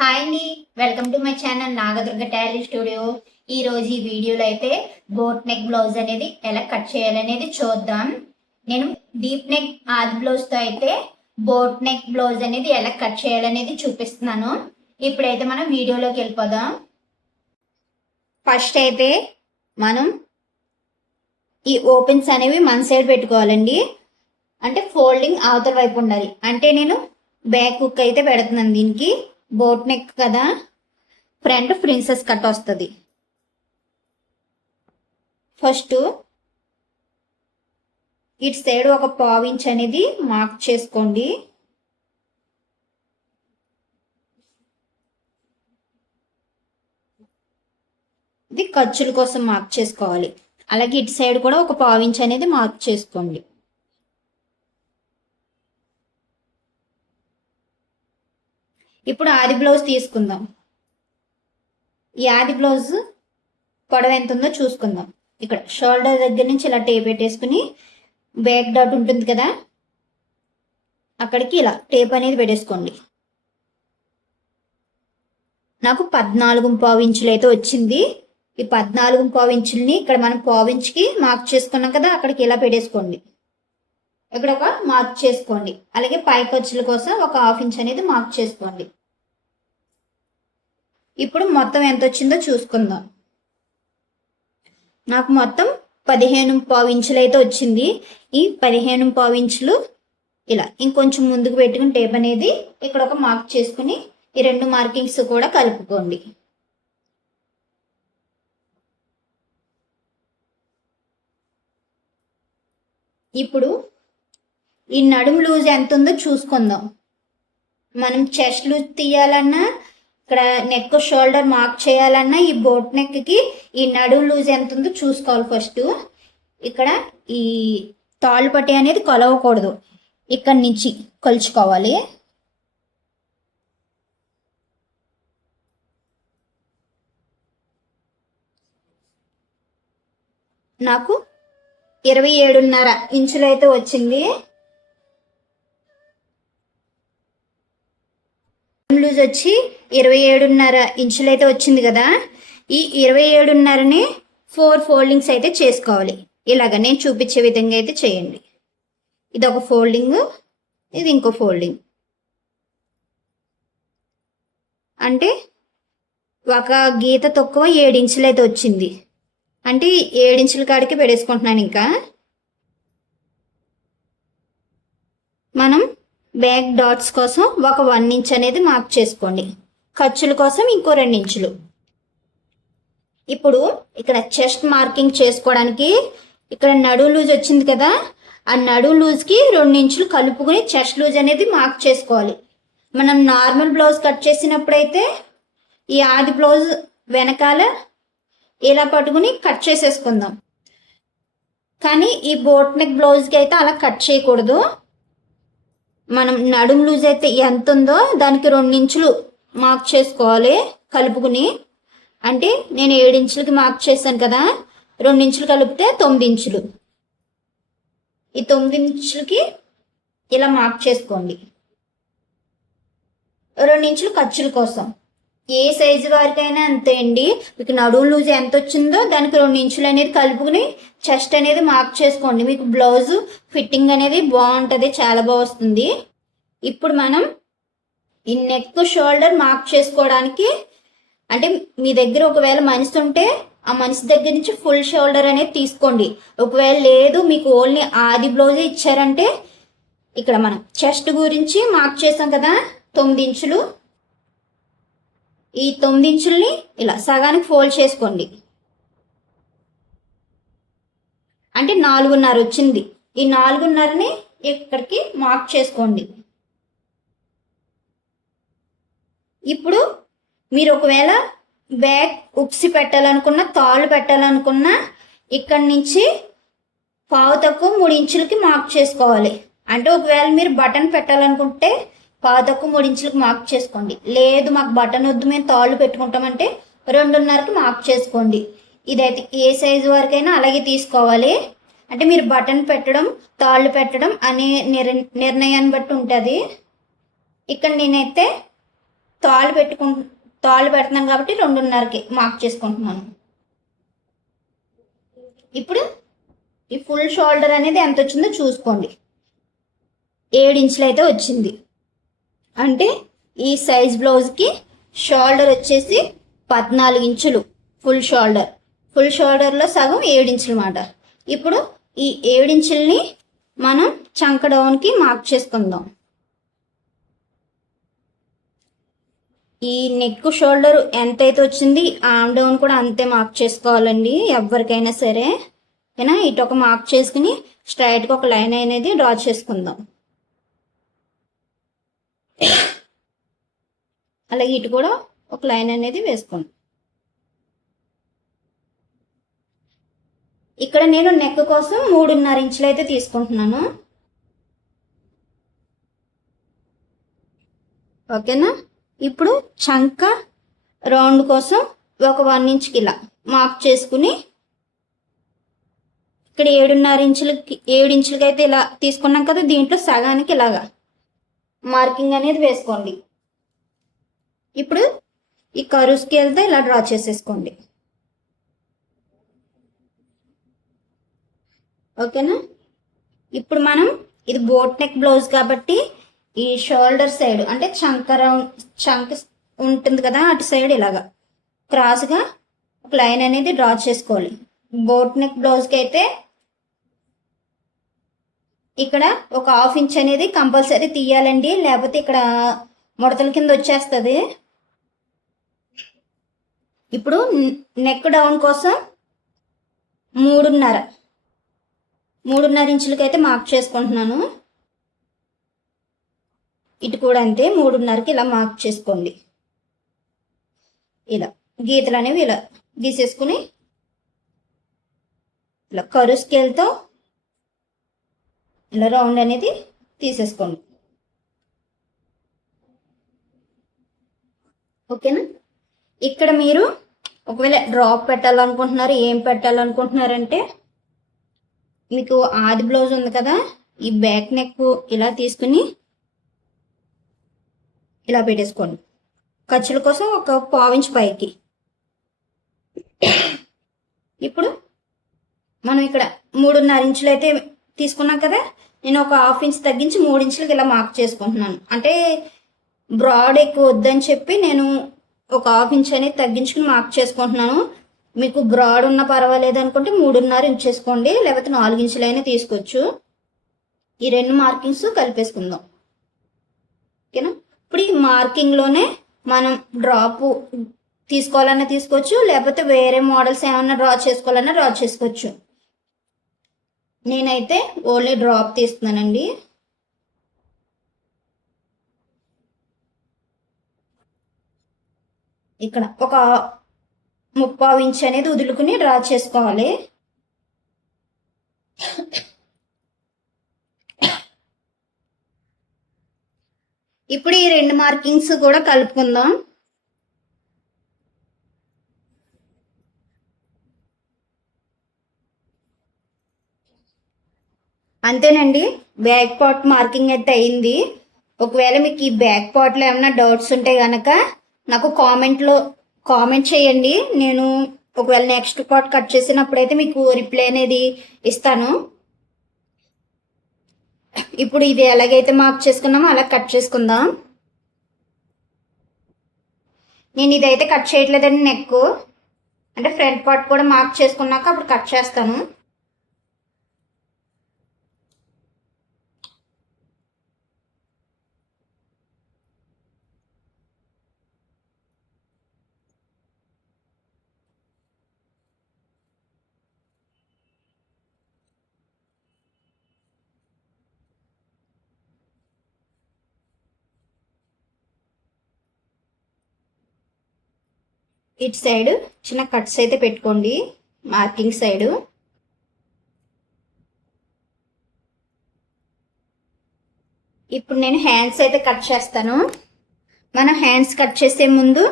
Hi అండి, welcome to my channel Nagadurga tailory studio. ఈ రోజు ఈ వీడియోలో అయితే బోట్ నెక్ బ్లౌజ్ అనేది ఎలా కట్ చేయాలనేది చూద్దాం. నేను డీప్ నెక్ ఆది బ్లౌజ్ తో అయితే బోట్ నెక్ బ్లౌజ్ అనేది ఎలా కట్ చేయాలనేది చూపిస్తున్నాను. ఇప్పుడైతే మనం వీడియోలోకి వెళ్ళిపోదాం. ఫస్ట్ అయితే మనం ఈ ఓపెన్స్ అనేవి మన సైడ్ పెట్టుకోవాలండి. అంటే ఫోల్డింగ్ అవతల వైపు ఉండాలి. అంటే నేను బ్యాక్ హుక్ అయితే పెడుతున్నాను. దీనికి బోట్ నెక్ కదా, ఫ్రంట్ ప్రిన్సెస్ కట్ వస్తుంది. ఫస్ట్ ఇటు సైడ్ ఒక పావించ్ అనేది మార్క్ చేసుకోండి. ఇది ఖర్చుల కోసం మార్క్ చేసుకోవాలి. అలాగే ఇటు సైడ్ కూడా ఒక పావించ్ అనేది మార్క్ చేసుకోండి. ఇప్పుడు ఆది బ్లౌజ్ తీసుకుందాం. ఈ ఆది బ్లౌజ్ పొడవు ఎంత ఉందో చూసుకుందాం. ఇక్కడ షోల్డర్ దగ్గర నుంచి ఇలా టేప్ పెట్టేసుకుని బ్యాక్ డాట్ ఉంటుంది కదా, అక్కడికి ఇలా టేప్ అనేది పెట్టేసుకోండి. నాకు 14.5 ఇంచులు అయితే వచ్చింది. ఈ 14.5 ఇంచుల్ని ఇక్కడ మనం పావించుకి మార్క్ చేసుకున్నాం కదా, అక్కడికి ఇలా పెట్టేసుకోండి. ఇక్కడ ఒక మార్క్ చేసుకోండి. అలాగే పై ఖర్చుల కోసం ఒక 1/2 ఇంచ్ అనేది మార్క్ చేసుకోండి. ఇప్పుడు మొత్తం ఎంత వచ్చిందో చూసుకుందాం. నాకు మొత్తం 15.5 ఇంచులు అయితే వచ్చింది. ఈ 15.5 ఇంచులు ఇలా ఇంకొంచెం ముందుకు పెట్టుకుని టేప్ అనేది ఇక్కడ ఒక మార్క్ చేసుకుని ఈ రెండు మార్కింగ్స్ కూడా కలుపుకోండి. ఇప్పుడు ఈ నడుము లూజ్ ఎంత ఉందో చూసుకుందాం. మనం చెస్ట్ లూజ్ తీయాలన్నా, ఇక్కడ నెక్ షోల్డర్ మార్క్ చేయాలన్నా, ఈ బోట్ నెక్ కి ఈ నడుము లూజ్ ఎంత ఉందో చూసుకోవాలి. ఫస్ట్ ఇక్కడ ఈ తాళ్ళు పట్టి అనేది కొలవకూడదు, ఇక్కడి నుంచి కొలుచుకోవాలి. నాకు 27.5 ఇంచులు అయితే వచ్చింది. లూజ్ వచ్చి 27.5 ఇంచులు అయితే వచ్చింది కదా. ఈ 27.5ని 4 ఫోల్డింగ్స్ అయితే చేసుకోవాలి. ఇలాగ నేను చూపించే విధంగా అయితే చేయండి. ఇది ఒక ఫోల్డింగ్, ఇది ఇంకో ఫోల్డింగ్. అంటే ఒక గీత తక్కువ 7 ఇంచులు అయితే వచ్చింది. అంటే 7 ఇంచుల కాడికి పెట్టేసుకుంటున్నాను. ఇంకా మనం బ్యాక్ డాట్స్ కోసం ఒక 1 ఇంచ్ అనేది మార్క్ చేసుకోండి. ఖర్చుల కోసం ఇంకో 2 ఇంచులు. ఇప్పుడు ఇక్కడ చెస్ట్ మార్కింగ్ చేసుకోవడానికి ఇక్కడ నడుము లూజ్ వచ్చింది కదా, ఆ నడుము లూజ్కి 2 ఇంచులు కలుపుకుని చెస్ట్ లూజ్ అనేది మార్క్ చేసుకోవాలి. మనం నార్మల్ బ్లౌజ్ కట్ చేసినప్పుడైతే ఈ ఆది బ్లౌజ్ వెనకాల ఇలా పట్టుకుని కట్ చేసేసుకుందాం. కానీ ఈ బోట్ నెక్ బ్లౌజ్కి అయితే అలా కట్ చేయకూడదు. మనం నడుము లూజ్ అయితే ఎంత ఉందో దానికి 2 ఇంచులు మార్క్ చేసుకోవాలి కలుపుకుని. అంటే నేను 7 ఇంచులకి మార్క్ చేశాను కదా, 2 ఇంచులు కలిపితే 9 ఇంచులు. ఈ 9 ఇంచులకి ఇలా మార్క్ చేసుకోండి. 2 ఇంచులు ఖర్చుల కోసం. ఏ సైజు వారికైనా అంతే అండి. మీకు నడుము లూజ్ ఎంత వచ్చిందో దానికి 2 ఇంచులు అనేది కలుపుకుని చెస్ట్ అనేది మార్క్ చేసుకోండి. మీకు బ్లౌజ్ ఫిట్టింగ్ అనేది బాగుంటుంది, చాలా బాగా వస్తుంది. ఇప్పుడు మనం ఈ నెక్ షోల్డర్ మార్క్ చేసుకోవడానికి, అంటే మీ దగ్గర ఒకవేళ మనిషి ఉంటే ఆ మనిషి దగ్గర నుంచి ఫుల్ షోల్డర్ అనేది తీసుకోండి. ఒకవేళ లేదు, మీకు ఓన్లీ ఆది బ్లౌజే ఇచ్చారంటే ఇక్కడ మనం చెస్ట్ గురించి మార్క్ చేసాం కదా 9 ఇంచులు. ఈ 9 ఇంచుల్ని ఇలా సగానికి ఫోల్డ్ చేసుకోండి. అంటే 4.5 వచ్చింది. ఈ 4.5ని ఇక్కడికి మార్క్ చేసుకోండి. ఇప్పుడు మీరు ఒకవేళ బ్యాక్ ఉక్సి పెట్టాలనుకున్నా, తాళ్ళు పెట్టాలనుకున్నా ఇక్కడి నుంచి పావు తక్కువ 3 ఇంచులకి మార్క్ చేసుకోవాలి. అంటే ఒకవేళ మీరు బటన్ పెట్టాలనుకుంటే పావు తక్కువ 3 ఇంచులకి మార్క్ చేసుకోండి. లేదు మాకు బటన్ వద్దు, మేము తాళ్ళు పెట్టుకుంటామంటే 2.5కి మార్క్ చేసుకోండి. ఇదైతే ఏ సైజు వరకైనా అలాగే తీసుకోవాలి. అంటే మీరు బటన్ పెట్టడం, తాళ్ళు పెట్టడం అనే నిర్ణయాన్ని బట్టి ఉంటుంది. ఇక్కడ నేనైతే తాళ్ళు తాళ్ళు పెడుతున్నాను కాబట్టి 2:30కి మార్క్ చేసుకుంటున్నాను. ఇప్పుడు ఈ ఫుల్ షోల్డర్ అనేది ఎంత వచ్చిందో చూసుకోండి. 7 ఇంచులు అయితే వచ్చింది. అంటే ఈ సైజ్ బ్లౌజ్కి షోల్డర్ వచ్చేసి 14 ఇంచులు ఫుల్ షోల్డర్. ఫుల్ షోల్డర్లో సగం 7 ఇంచులు అన్నమాట. ఇప్పుడు ఈ 7 ఇంచుల్ని మనం చంక డౌన్కి మార్క్ చేసుకుందాం. ఈ నెక్ షోల్డర్ ఎంతైతే వచ్చింది ఆర్మ్ డౌన్ కూడా అంతే మార్క్ చేసుకోవాలండి ఎవరికైనా సరే. ఓకేనా? ఇటు ఒక మార్క్ చేసుకుని స్ట్రైట్గా ఒక లైన్ అనేది డ్రా చేసుకుందాం. అలాగే ఇటు కూడా ఒక లైన్ అనేది వేసుకోండి. ఇక్కడ నేను నెక్ కోసం 3.5 ఇంచులు అయితే తీసుకుంటున్నాను. ఓకేనా? ఇప్పుడు చంక రౌండ్ కోసం ఒక 1 ఇంచుకి ఇలా మార్క్ చేసుకుని ఇక్కడ 7 ఇంచులకి అయితే ఇలా తీసుకున్నాం కదా, దీంట్లో సగానికి ఇలాగా మార్కింగ్ అనేది వేసుకోండి. ఇప్పుడు ఈ కర్వ్ స్కేల్తో ఇలా డ్రా చేసేసుకోండి. ఓకేనా? ఇప్పుడు మనం ఇది బోట్ నెక్ బ్లౌజ్ కాబట్టి ఈ షోల్డర్ సైడ్ అంటే చంక ఉంటుంది కదా, అటు సైడ్ ఇలాగా క్రాస్గా ఒక లైన్ అనేది డ్రా చేసుకోవాలి. బోట్ నెక్ బ్లౌజ్కి అయితే ఇక్కడ ఒక 1/2 ఇంచ్ అనేది కంపల్సరీ తీయాలండి, లేకపోతే ఇక్కడ ముడతల కింద వచ్చేస్తుంది. ఇప్పుడు నెక్ డౌన్ కోసం 3.5 ఇంచులకి అయితే మార్క్ చేసుకుంటున్నాను. ఇటు కూడా అంతే 3.5కి ఇలా మార్క్ చేసుకోండి. ఇలా గీతలు అనేవి ఇలా గీసేసుకుని ఇలా కర్వ్ స్కేల్తో ఇలా రౌండ్ అనేది తీసేసుకోండి. ఓకేనా? ఇక్కడ మీరు ఒకవేళ డ్రాప్ పెట్టాలనుకుంటున్నారు, ఏం పెట్టాలనుకుంటున్నారంటే మీకు ఆది బ్లౌజ్ ఉంది కదా, ఈ బ్యాక్ నెక్ ఇలా తీసుకుని ఇలా పెట్టేసుకోండి. ఖర్చుల కోసం ఒక 1/4 ఇంచ్ పైకి. ఇప్పుడు మనం ఇక్కడ 3.5 ఇంచులు అయితే తీసుకున్నాం కదా, నేను ఒక 1/2 ఇంచ్ తగ్గించి 3 ఇంచులకి ఇలా మార్క్ చేసుకుంటున్నాను. అంటే బ్రాడ్ ఎక్కువ వద్దని చెప్పి నేను ఒక 1/2 ఇంచ్ అనేది తగ్గించుకుని మార్క్ చేసుకుంటున్నాను. మీకు బ్రాడ్ ఉన్న పర్వాలేదు అనుకుంటే 3.5 ఇంచేసుకోండి, లేకపోతే 4 ఇంచులైనా తీసుకోవచ్చు. ఈ 2 మార్కింగ్స్ కలిపేసుకుందాం. ఓకేనా? ఇప్పుడు ఈ మార్కింగ్లోనే మనం డ్రాప్ తీసుకోవాలన్నా తీసుకోవచ్చు, లేకపోతే వేరే మోడల్స్ ఏమన్నా డ్రా చేసుకోవాలన్నా డ్రా చేసుకోవచ్చు. నేనైతే ఓన్లీ డ్రాప్ తీస్తున్నానండి. ఇక్కడ ఒక 3/4 ఇంచ్ అనేది వదులుకుని డ్రా చేసుకోవాలి. ఇప్పుడు ఈ 2 మార్కింగ్స్ కూడా కలుపుకుందాం. అంతేనండి, బ్యాక్ పార్ట్ మార్కింగ్ అయితే అయింది. ఒకవేళ మీకు ఈ బ్యాక్ పార్ట్లో ఏమైనా డౌట్స్ ఉంటే కనుక నాకు కామెంట్ చేయండి. నేను ఒకవేళ నెక్స్ట్ పార్ట్ కట్ చేసినప్పుడైతే మీకు రిప్లై అనేది ఇస్తాను. ఇప్పుడు ఇది ఎలాగైతే మార్క్ చేసుకున్నామో అలా కట్ చేసుకుందాం. నేను ఇదైతే కట్ చేయట్లేదండి, నెక్ అంటే ఫ్రంట్ పార్ట్ కూడా మార్క్ చేసుకున్నాక అప్పుడు కట్ చేస్తాను. ఇటు సైడ్ చిన్న కట్స్ అయితే పెట్టుకోండి మార్కింగ్ సైడ్. ఇప్పుడు నేను హ్యాండ్స్ అయితే కట్ చేస్తాను. మనం హ్యాండ్స్ కట్ చేసే ముందు